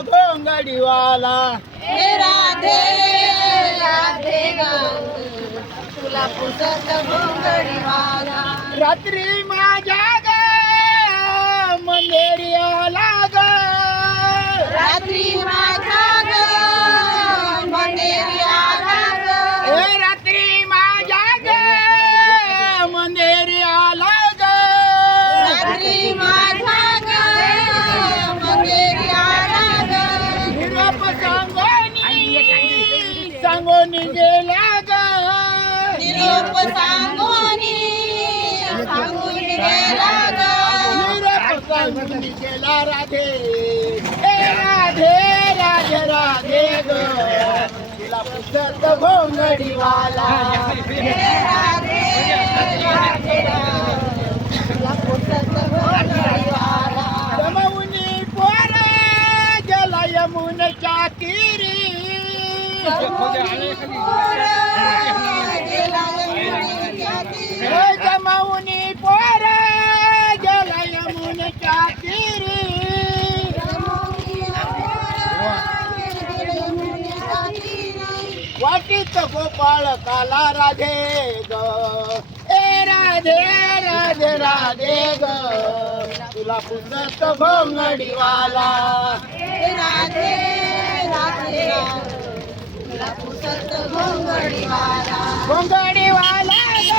घोंगडीवाला हे राधे राधे ग तुला पुसत घोंगडीवाला रात्री माझ्या ग मंदेरी आला ग रात्री माझ्या ग मंदेरी आला ग हे रात्री माझ्या ग मंदेरी आला ग रात्री माझ्या ग मंदेरी आला ग निरोप सांगोनी गेला ग निरोप सांगून गेला ग निरोप सांगोनी गेला राधे हे राधे राधे राधे ग तुला पुसत घोंगडीवाला हे राधे राधे तुला पुसत घोंगडीवाला जमवूनी पोर गेला यमुनेच्या तीरी हे जमवूनी पोर गेला यमुनेच्या तीरी वाटीत गोपाळ काला राधे ग ए राधे राधे राधे ग तुला पुसत घोंगडीवाला हे राधे राधे तुला पुसत घोंगडीवाला घोंगडीवाला ग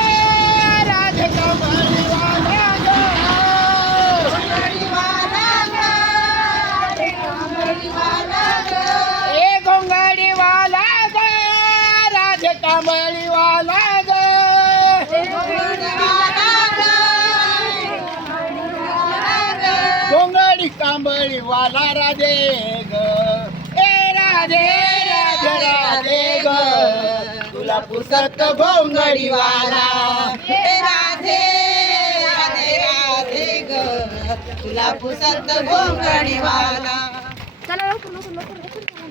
राधे कमळीवाला ग घोंगडीवाला ग घोंगडीवाला ग ए घोंगडीवाला ग राधे कमळीवाला ग घोंगडी कांबळीवाला राधे ग ए राधे राधे राधे ग तुला पुसत घोंगडीवाला हे राधे राधे राधे ग तुला पुसत घोंगडीवाला